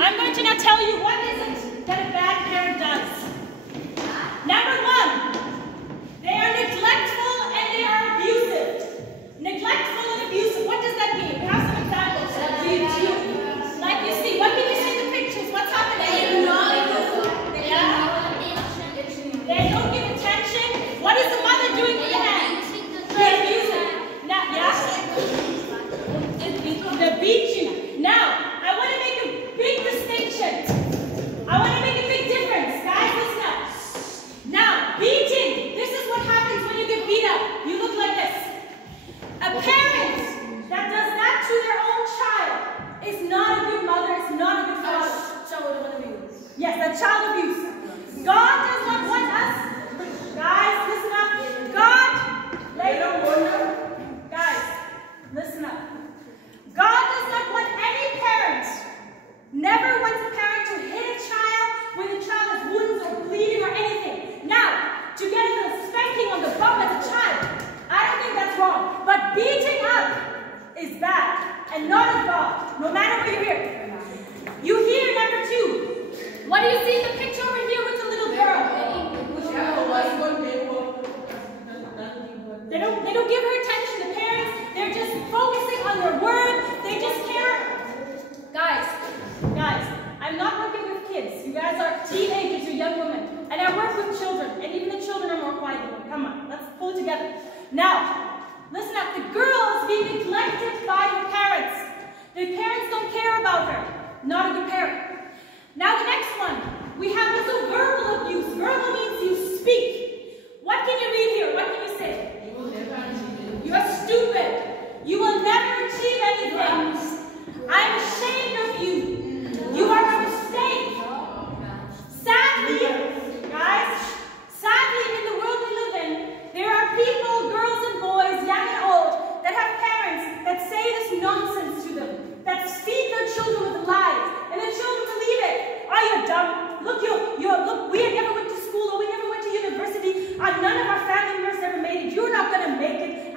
I'm going to now tell you what is it that a bad parent does. Number one, they are neglectful and they are abusive. Neglectful and abusive, what does that mean? We have some examples. Like you see, what can you see in the pictures? What's happening? They don't give attention. What is the mother doing with the hand? They're abusing. Now, yeah? They beat you. Now, I want to make a big distinction. I want to make a big difference. Guys, listen up. Now, beating. This is what happens when you get beat up. You look like this. A parent that does that to their own child is not a good mother, is not a good father. Child abuse. Yes, that's child abuse. God does not want us. Guys, listen up. God, guys, listen up. God does not want any parent, never wants a parent to hit a child when the child has wounds or bleeding or anything. Now, to get a little spanking on the bum as a child, I don't think that's wrong. But beating up is bad and not of God, no matter where you hear. You hear number two. What do you see in the picture over here with the little girl? They don't give her attention. The parents, they're just focusing on their word. They just care. Guys, I'm not working with kids. You guys are teenagers, you're young women. And I work with children. And even the children are more quiet than me. Come on, let's pull it together. Now, listen up. The girl is being neglected by her parents. The parents don't care about her. Not a good parent. Now the next one. We have also verbal abuse. Verbal means you speak. What can you read here? What can you say? You are stupid. You will never achieve anything. I'm ashamed of you. You are a mistake. Sadly, guys, in the world we live in, there are people, girls and boys, young and old, that have parents that say this nonsense to them, that feed their children with lies, and the children believe it. Are you dumb? Look, look, we never went to school, or we never went to university. None of our family members ever made it. You're not going to make it.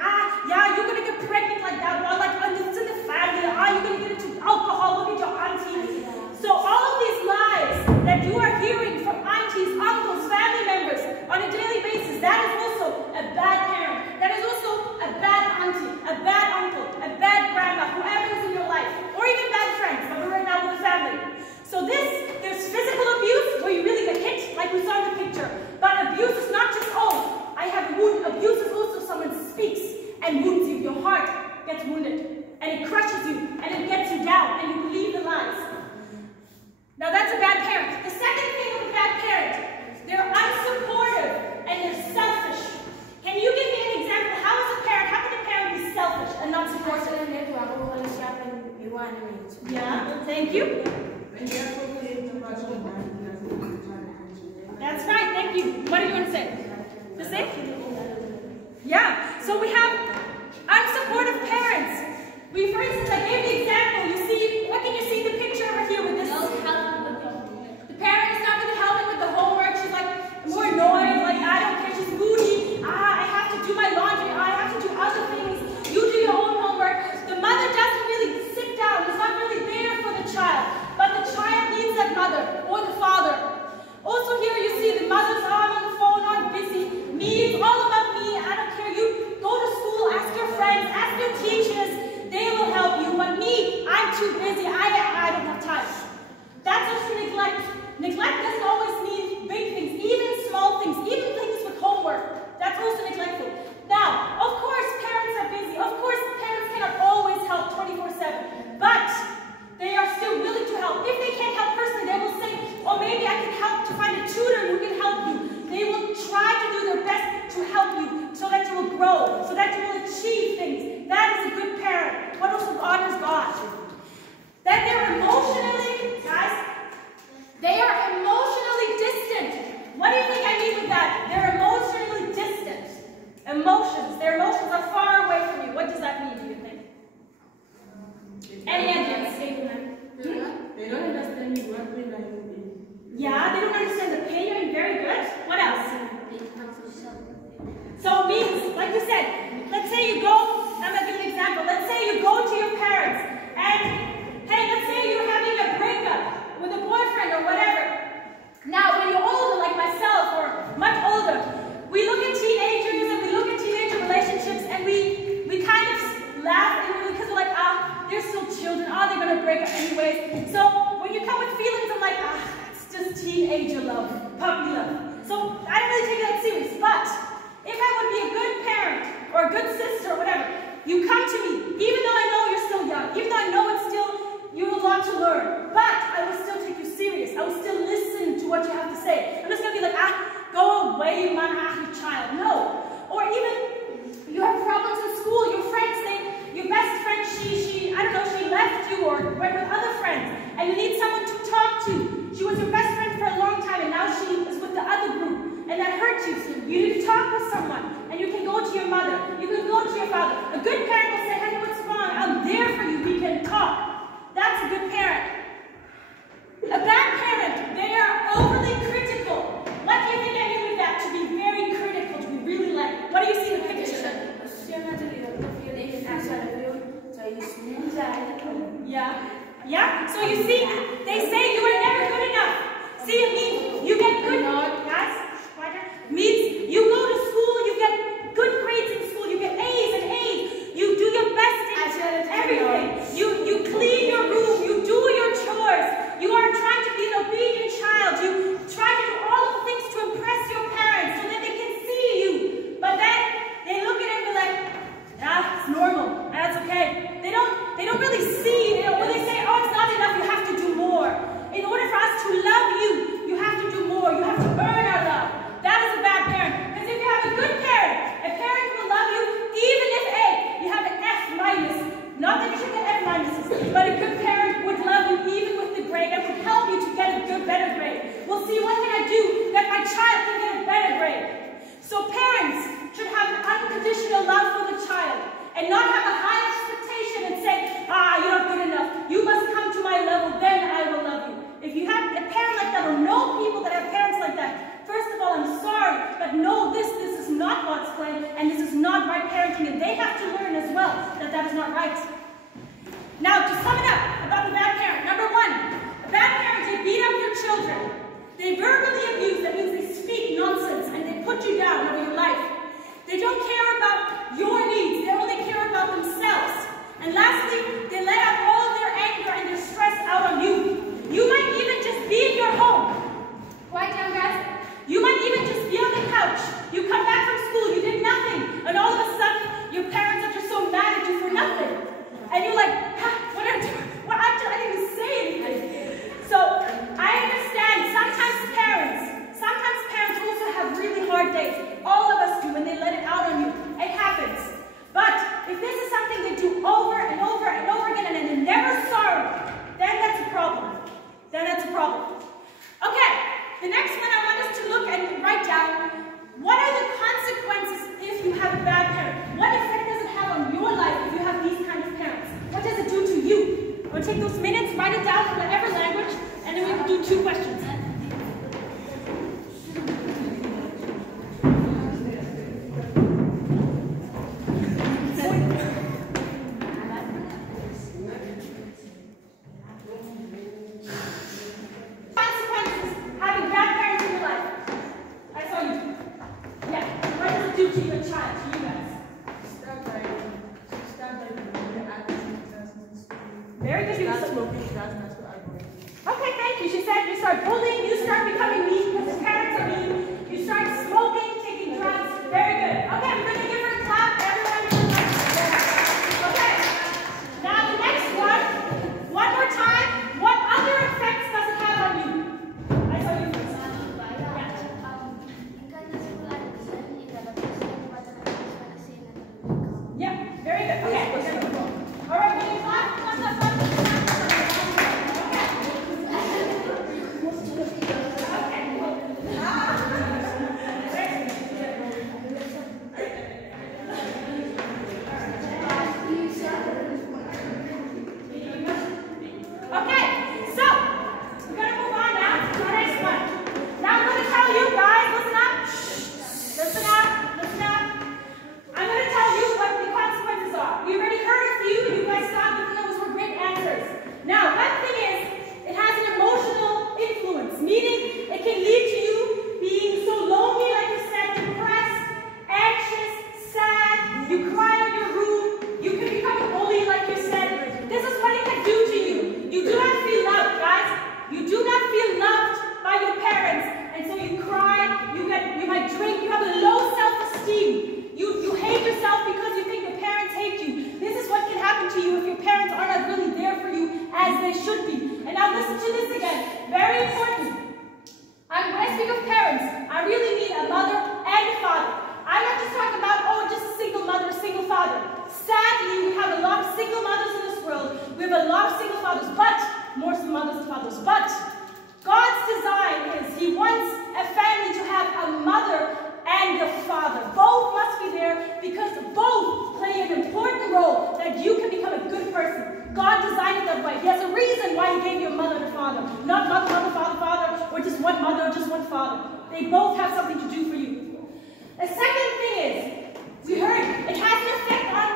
Yeah, you're going to get pregnant like that. Well, like, it's in the family. You're going to get into alcohol. Look at your auntie. So all of these lies that you are hearing from aunties, uncles, family members on a daily basis, that is also a bad parent. That is also a bad auntie, a bad uncle, a bad grandma, whoever is in your life, or even bad friends, but we're right now with the family. So there's physical abuse where you really get hit, like we saw in the picture. But abuse is not just, oh, I have a wound. Abuse is also someone speaks and wounds you. Your heart gets wounded, and it crushes you, and it gets you down, and you believe the lies. Now that's a bad parent. The second thing of a bad parent, they're unsupportive and they're selfish. Can you give me an example? How can a parent be selfish and not supportive? Yeah, thank you. That's right, thank you. What do you want to say? The same? Yeah, so we have unsupportive parents. For instance, I gave the example. You see, what can you see in the picture over here with this? The parent is not really helping with the homework. She's like more annoyed, like I don't care, she's moody. I have to do my laundry, I have to do other things. You do your own homework. The mother doesn't really sit down, is not really there for the child. But the child needs that mother or the father. Also here you see the mother's arm on the phone, I'm busy. Me, it's all about me, I don't care. You go to school, ask your friends, ask your teachers. They will help you, but me, I'm too busy. I Anyways, so when you come with feelings, I'm like, it's just teenager love, puppy love. So I don't really take it that serious. But if I would be a good parent or a good sister or whatever, you come to me, even though I know you're still young, even though I know it's still, you have a lot to learn, but I will still take you serious. I will still listen to what you have to say. I'm just going to be like, go away, man, child. No. Or even you have problems in school, your friends, your best friend, she, I don't know, she left you or went with other friends, and you need someone to talk to. She was your best friend for a long time, and now she is with the other group, and that hurts you. So you need to talk with someone, and you can go to your mother, you can go to your father. A good parent will say, hey, what's wrong? I'm there for you, we can talk. That's a good parent. A bad parent, they are overly critical. What do you think I mean with that? To be very critical, to be really like, what do you see in the picture? Yeah? So you see, they say you are never good enough. See, it means you get good, guys, means you go to school, you get good grades in school, you get A's and A's, you do your best in everything. You clean your room, you do your chores, you are trying to be an obedient child, you try to do all of the things to impress your parents so that they can see you. But then they look at it and be like, it's normal, that's okay. They don't really see, when they say, oh, it's not enough, you have to do more. In order for us to love you, you have mothers and fathers. But God's design is He wants a family to have a mother and a father. Both must be there because both play an important role that you can become a good person. God designed it that way. There's a reason why He gave you a mother and a father. Not mother, father, father, or just one mother or just one father. They both have something to do for you. The second thing is, we heard, it has an effect on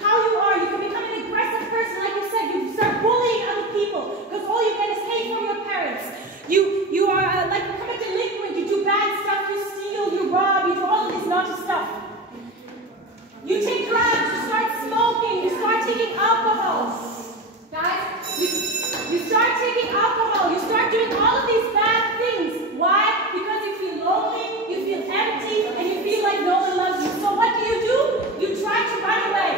how you are. You can become an aggressive person, like you said. You start bullying other people because all you get is hate from your parents. You are like you become a delinquent. You do bad stuff. You steal. You rob. You do all of this naughty stuff. You take drugs. You start smoking. You start taking alcohol. Guys, you start taking alcohol. You start doing all of these bad things. Why? Because you feel lonely. You feel empty, and you feel like no one loves you. So what do? You try to run away.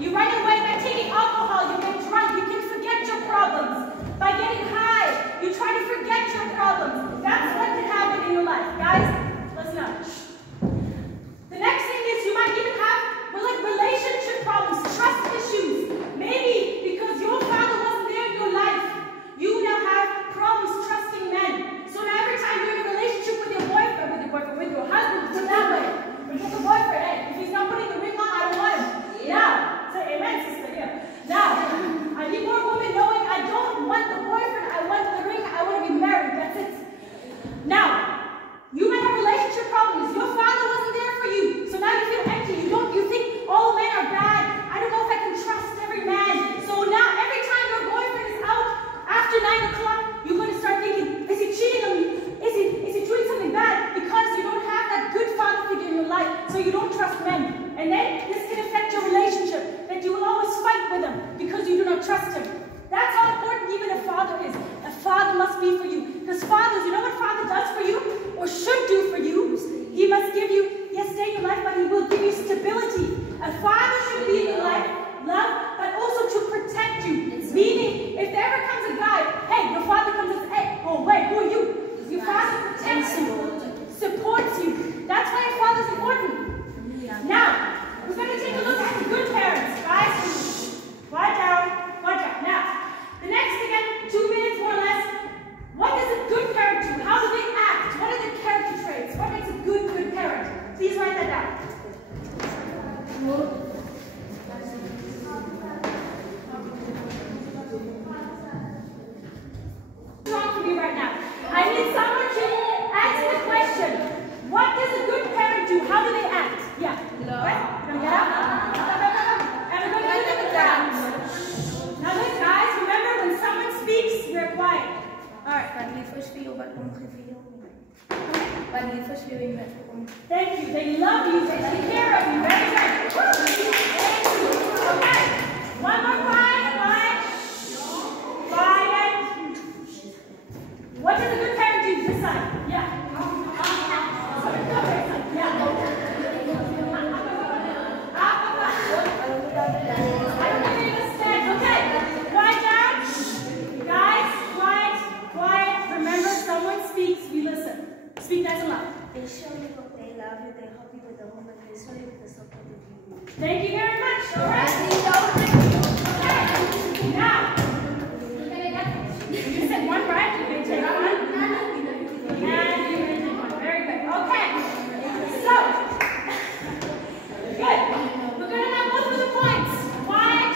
You run away by taking alcohol. You get drunk. You can forget your problems. By getting high, you try to forget your problems. That's what can happen in your life. Guys, listen up. The next thing is you might even have relationship problems, trust issues. Maybe because your father wasn't there in your life, you now have problems trusting men. So now every time you're in a relationship with your boyfriend, with your husband, put it that way. With your boyfriend, hey, if he's not putting the ring on, I don't want him. Yeah. Now, say amen, sister. Yeah. Now, I need more women knowing I don't want the boyfriend, I want the ring, I want to be married. That's it. Now, you might have relationship problems. Your father wasn't there for you. So now you feel empty. You think all men are bad. I don't know if I can trust every man. So now every time your boyfriend is out after 9 o'clock, you're going to start thinking, is he cheating on me? Is he doing something bad? Because you don't have that good father figure in your life, so you don't trust men. And then this can affect your relationship, that you will always fight with him because you do not trust him. That's how important even a father is. A father must be for you. Because fathers, you know what father does for you? Or should do for you? He must give you, yes, stay in your life, but he will give you stability. A father should be in your life, love, but also to protect you. Meaning, if there ever comes a guy, hey, your father comes and says, hey, oh wait, who are you? Your father protects you, supports you. That's why a father is important. Now, we're going to take a look at the good parents, guys. Quiet down, quiet down. Now, the next, again, 2 minutes more or less. What does a good parent do? How do they act? What are the character traits? What makes a good parent? Please write that down. Wrong for me right now. I need someone to answer the question. What does a good parent do? How do they act? Yeah. Right? Now get up. Everybody look at the ground. Now look, guys, remember when someone speaks, we're quiet. Alright. Thank you. They love you. They take care of you. Very good. Thank you. Okay. One more quiet. Quiet. What does a good parent do this side? Yeah. Speak nice and loud. They show you what they love you, they help you with the home, and they show you with the support that you need. Thank you very much. All right. Okay. Now, you said one, right? You're going to take one. And you're going to take one. Very good. Okay. So, good. We're going to now go through the points. Quiet.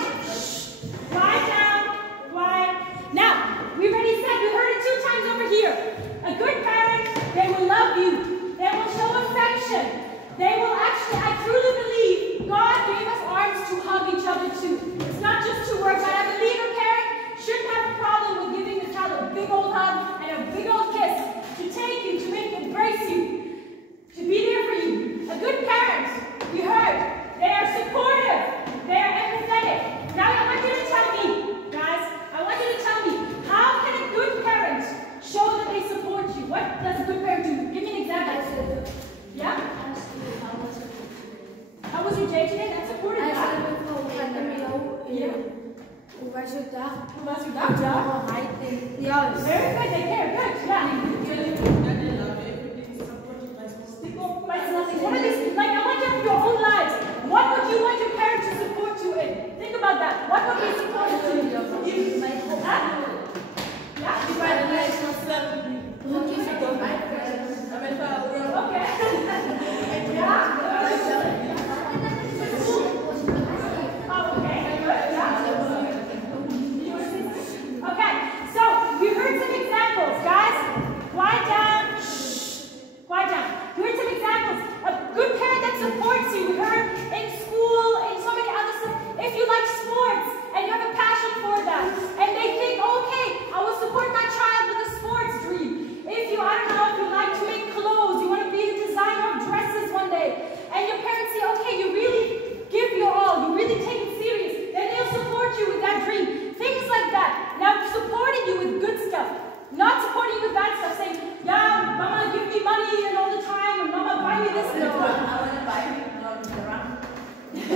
Quiet down. Quiet. Now, we already said, we heard it 2 times over here. A good parent, they will love you. They will show affection. They will actually, I truly believe God gave us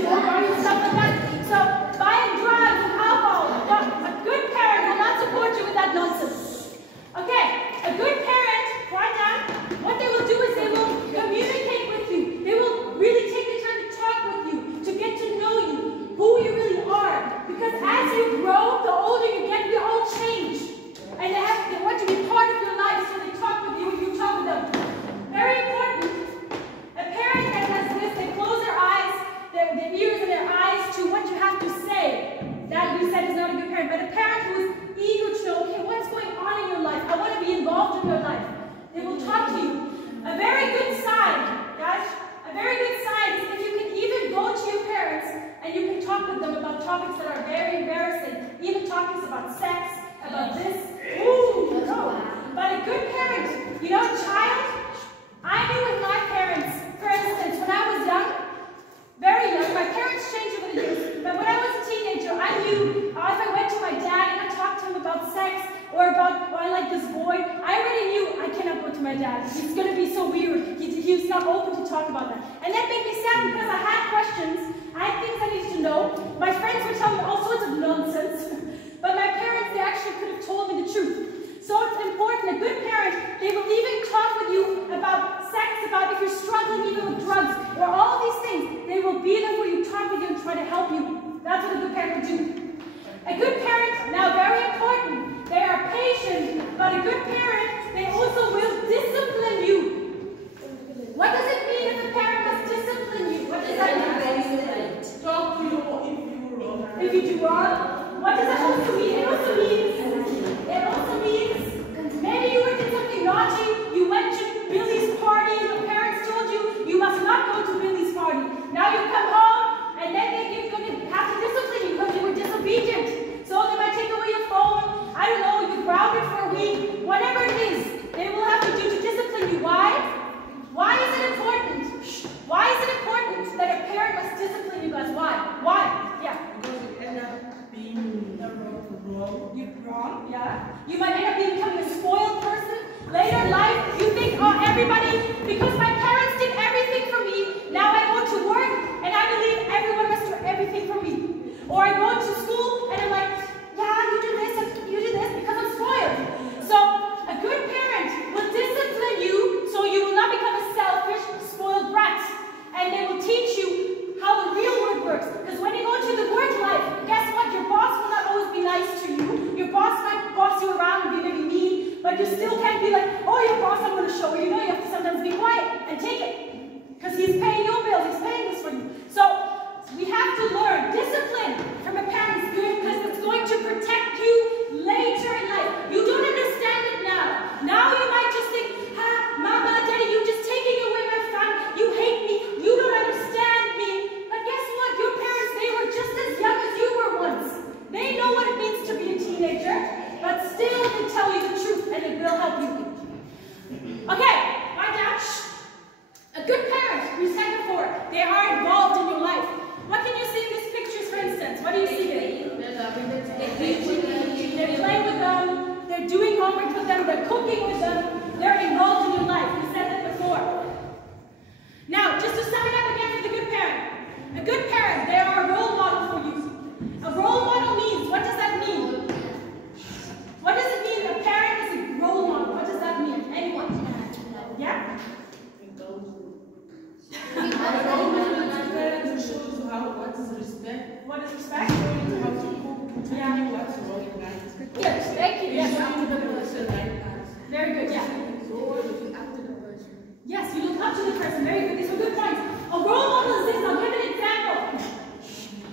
or buying stuff like that. So buying drugs and alcohol, a good parent will not support you with that nonsense. Okay, a good parent, quiet down, what they will do is they will communicate with you. They will really take the time to talk with you, to get to know you, who you really are. Because as you grow, the older you get, we all change. And they want to be part of your life, so they talk with you and you talk with them. Very important. A parent that has this, they close their eyes, their ears and their eyes to what you have to say. That you said is not a good parent. But a parent who is eager to know, okay, what's going on in your life? I want to be involved in your life. They will talk to you. A very good sign, guys, a very good sign is if you can even go to your parents and you can talk with them about topics that are very embarrassing, even topics about sex, about this. Ooh, no. But a good parent, you know, a child, I knew with my parents, for instance, when I was young, very young, my parents changed over the years, but when I was a teenager, I knew if I went to my dad and I talked to him about sex or about why I like this boy, I already knew I cannot go to my dad. He's going to be so weird. He's not open to talk about that. And that made me sad because I had questions. I had things I needed to know. My friends would tell me all sorts of nonsense. But my parents, they actually could have told me the truth. So it's important. A good parent, they will even talk with you about sex, about if you're struggling even with drugs, or all these things. They will be there for you, talk with you, and try to help you. That's what a good parent will do. A good parent, now very important, they are patient, but a good parent, they also will discipline you. What does it mean if a parent must discipline you? What does that mean? Talk to you if you wrong. If you do wrong, what does that also mean? It also means maybe you did something naughty, you went to Billy's party, and your parents told you, you must not go to Billy's party. Now you come home, and then they're going to have to discipline you because you were disobedient. So they might take away your phone, I don't know, you're grounded for a week, whatever it is, they will have to do to discipline you. Why? Why is it important? Why is it important that a parent must discipline you guys? Why? Why? Yeah. Because you end up being wrong. You're wrong, yeah. You might end up becoming a spoiled person. Later in life, you think, oh, everybody, because my parents did everything for me, now I go to work and I believe everyone must do everything for me. Or I go to school and I'm like, yeah, you do this and you do this because I'm spoiled. So a good parent will discipline you so you will not become a selfish, spoiled brat. And they will teach you how the real world works. Because when you go to the work life, guess what? Your boss will not always be nice to you. Your boss might boss you around and be maybe mean, but you still can't be like, oh, your boss, I'm going to show you. You know, you have to sometimes be quiet and take it. Because he's paying your bills, he's paying this for you. So we have to learn discipline from a parent is good because it's going to protect you later in life. You don't understand it now. Now you might just think, Mama, Daddy, you're just taking away my fun. You hate me. You don't understand me. But guess what? Your parents, they were just as young as you were once. They know what it means to be a teenager, but still they tell you the truth and it will help you. Okay, right now, a good parent, we said before, they are involved in your life. What can you see in these pictures, for instance? What do you see here? They're playing with them, they're doing homework with them, they're cooking with them, they're involved in your life. We said that before. Now, just to sum it up again for the good parent. A good parent, they are a role model for you. A role model means, what does that mean? What does it mean a parent is a role model? What does that mean? Anyone? Yeah? It shows you what is respect. What is respect? Showing you how to cook, telling you what's wrong in life. Yes, thank you. Yes. Showing the person right path. Very good, yeah. Yes, you look up to the person. Very good. These are good points. A role model is this. I'll give an example.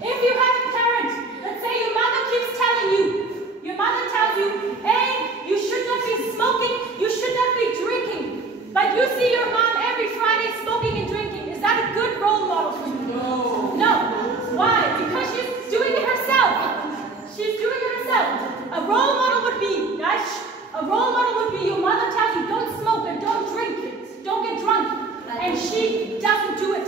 If you have a parent, let's say your mother keeps telling you, your mother tells you, hey, you should not be smoking, you should not be drinking. But you see your mom every Friday smoking and drinking. Is that a good role model for you? No. No. Why? Because she's doing it herself. She's doing it herself. A role model would be, guys, a role model would be your mother tells you don't smoke and don't drink, don't get drunk, and she doesn't do it.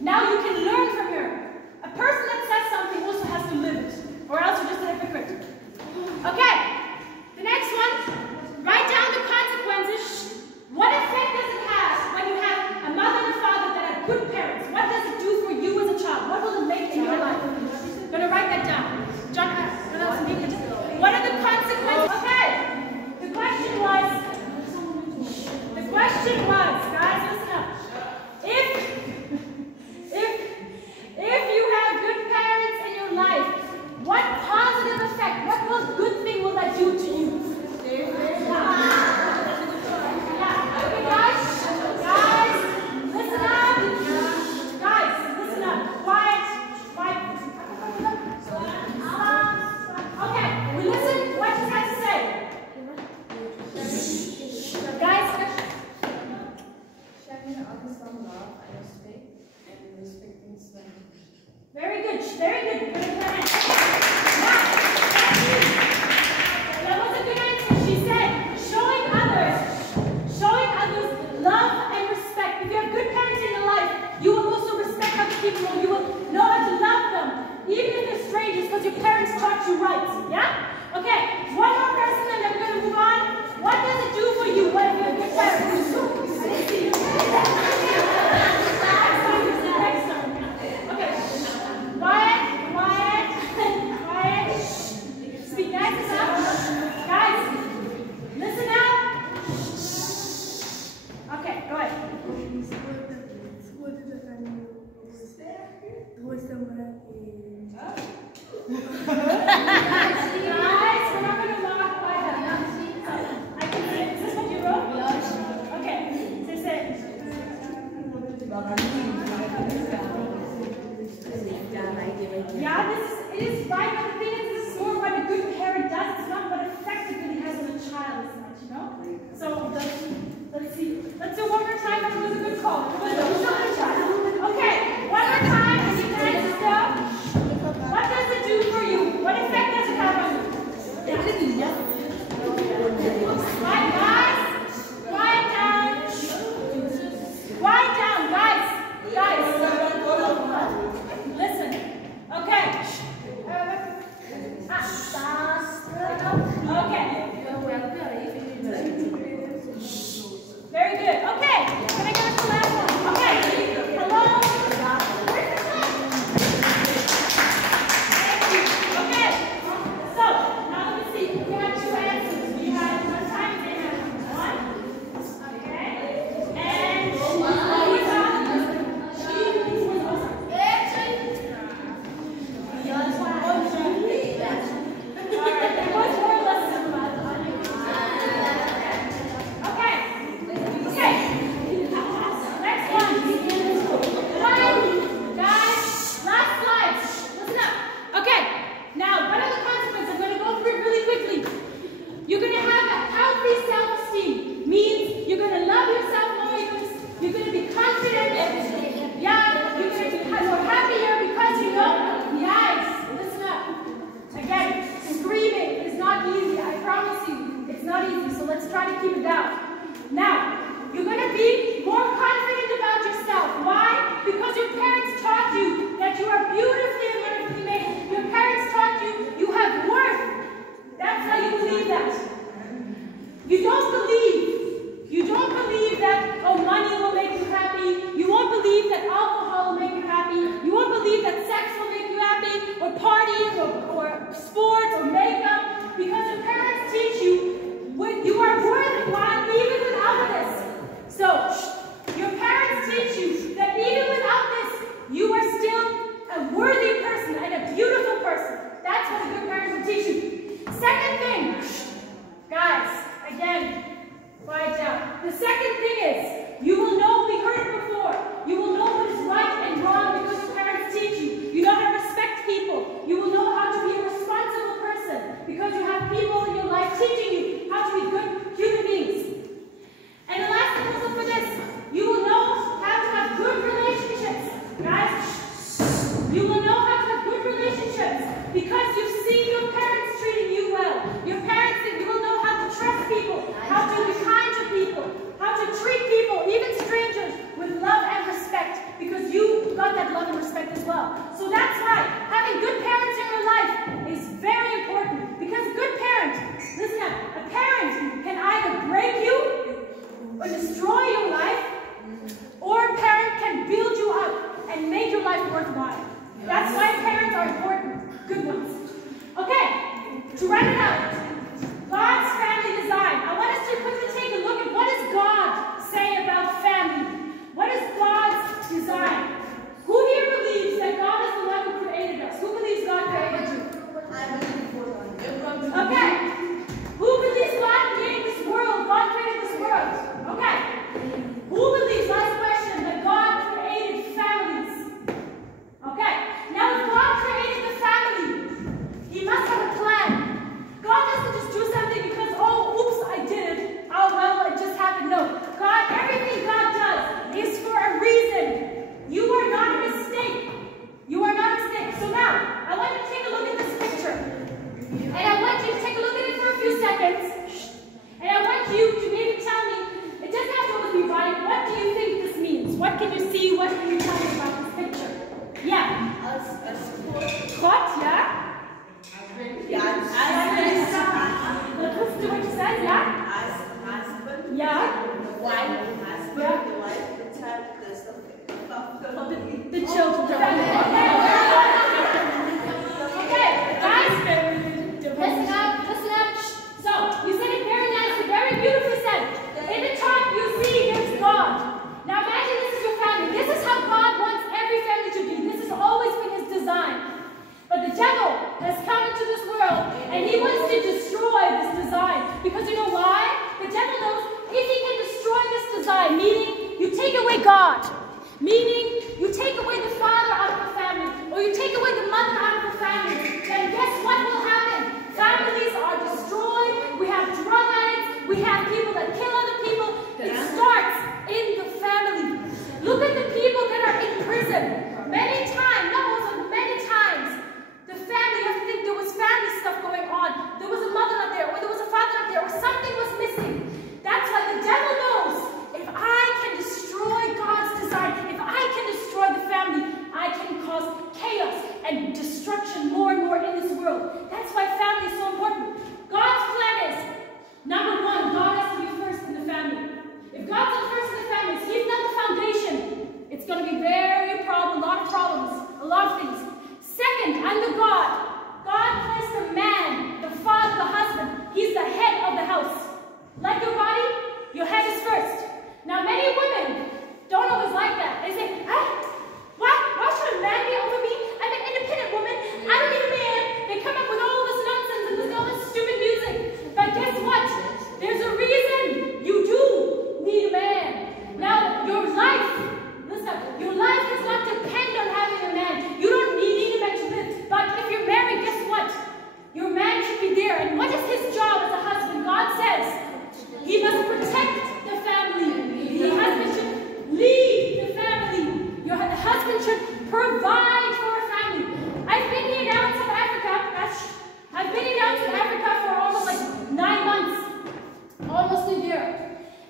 Now you can learn from her. A person that says something also has to live it, or else you're just a hypocrite. Okay, the next one, write down the consequences. What effect does it have when you have a mother and a father that are good parents? What does it do for you as a child? What will it make let's try to keep it down. Now, you're going to be more confident about yourself. Why? Because your parents taught you that you are beautifully and wonderfully made. Your parents taught you you have worth. That's how you believe that. You don't believe that, oh, money will make you happy. You won't believe that alcohol will make you happy. You won't believe that sex will make you happy, or partying, or sports, or makeup, because your parents teach you you are worthy, even without this. So, your parents teach you that even without this, you are still a worthy person and a beautiful person. That's what your parents will teach you. Second thing, guys, again, quiet down. The second thing is, you will know, we heard it before, you will know what is right and wrong because your parents teach you. You know how to respect people. You will know how to be a responsible person because you have people in your life teaching you how to be good human beings. And the last thing also for this, you will know how to have good relationships. Guys, you will know how to have good relationships because you've seen your parents treating you well. Your parents, you will know how to trust people, how to be kind to people, how to treat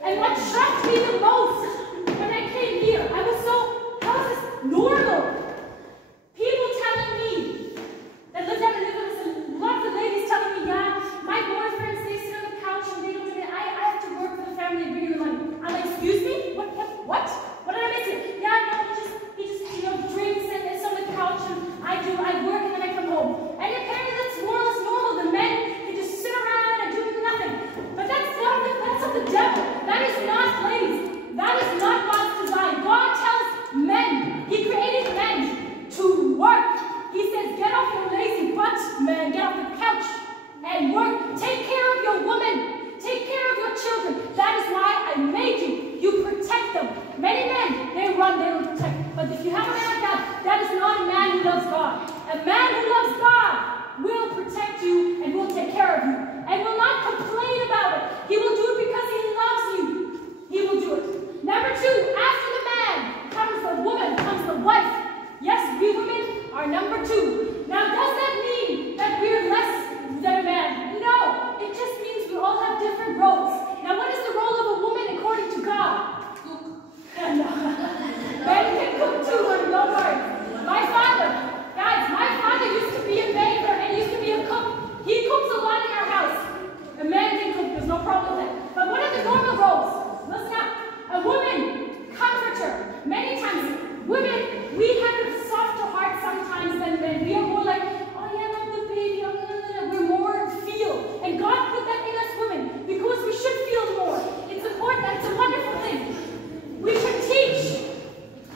And what shocked me the most when I came here, I was so, how is this normal? People telling me that live down in Nicholas, lots of ladies telling me, yeah, my boyfriends, they sit on the couch and they don't do it. I have to work for the family and bring in the money. I'm like, excuse me? What? What did I miss it? Yeah, no, he just drinks and is on the couch and I work and then I come home. And apparently that's more or less normal. The men can just sit around and do nothing. But that's of the devil. That is not, ladies, that is not God's design. God tells men, He created men to work. He says, get off your lazy butt, man, get off the couch and work. Take care of your woman. Take care of your children. That is why I made you. You protect them. Many men, they run, they don't protect. But if you have a man like that, that is not a man who loves God. A man who loves God will protect you and will take care of you. And will not complain about it. He will do it because He loves you. He will do it. Number two, after the man comes the woman, comes the wife. Yes, we women are number two. Now, does that mean that we're less than a man? No. It just means we all have different roles. Now, what is the role of a woman according to God? Cook. No. Men can cook too, don't worry. My father, guys, my father used to be a baker and used to be a cook. He cooks a lot in our house. A man can cook, there's no problem with that. But what are the normal roles? Listen up. A woman, comforter. Many times, women, we have a softer heart sometimes than men. We are more like, oh yeah, love the baby, oh, no. We're more feel. And God put that in us women because we should feel more. It's important, it's a wonderful thing. We should teach.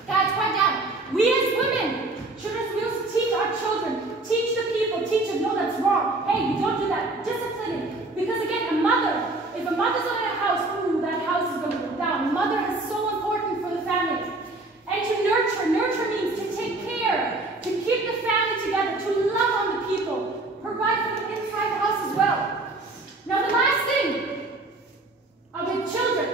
Guys, quiet down. We as women should also teach our children, teach the people, teach them, no, that's wrong. Hey, you don't do that. Discipline it. Because again, a mother, if a mother's not in a house, ooh, that house is going to go down. A mother is so important for the family. And to nurture. Nurture means to take care, to keep the family together, to love on the people, provide for the inside the house as well. Now the last thing are the children.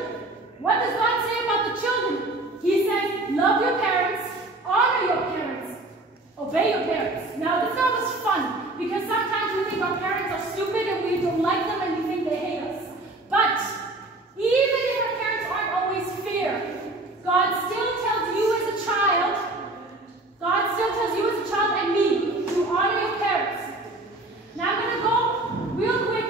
What does God say about the children? He says, love your parents, honor your parents, obey your parents. Now this is always fun, because sometimes we think our parents are stupid and we don't like them and we think they hate us. But even if our parents aren't always fair, God still tells you as a child, and me to honor your parents. Now I'm going to go real quick.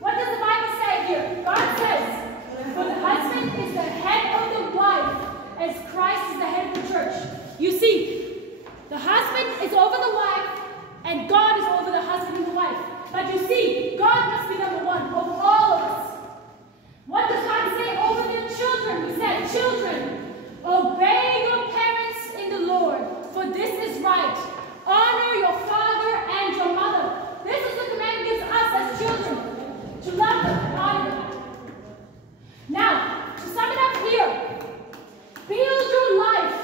What does the Bible say here? God says, for the husband is the head of the wife, as Christ is the head of the church. You see, the husband is over the wife, and God is over the husband and the wife. But you see, God must be number one over all of us. What does God say over their children? He said, children, obey your parents in the Lord, for this is right. Honor your father and your mother. This is the command He gives us as children, to love them and honor them. Now, to sum it up here, build your life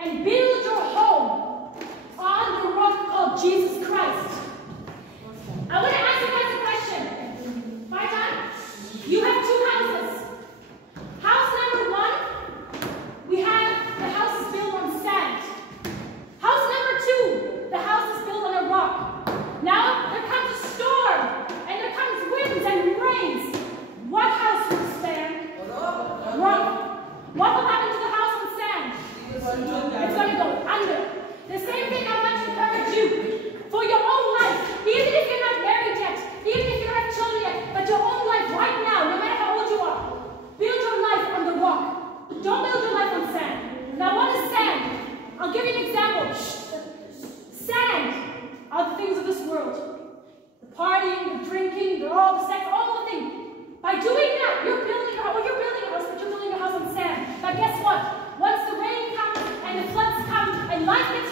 and build your home on the rock called Jesus Christ. I want to ask you guys a question. My time? You have two houses. House number one, we have the house is built on sand. House number two, the house is built on a rock. Now there comes a storm, and there comes winds and rains. What house will stand? Rock. What will happen to the house on sand? It's going to go under. The same thing I want to encourage you. For your own life, even if you're not married yet, even if you don't have children yet, but your own life right now, no matter how old you are, build your life on the rock. Don't build your life on sand. Now what is sand? I'll give you an example. Sand are the things of this world. The partying, the drinking, all the sex, all the things. By doing that, you're building your house, but you're building your house on sand. But guess what? Once the rain comes and the floods come and life gets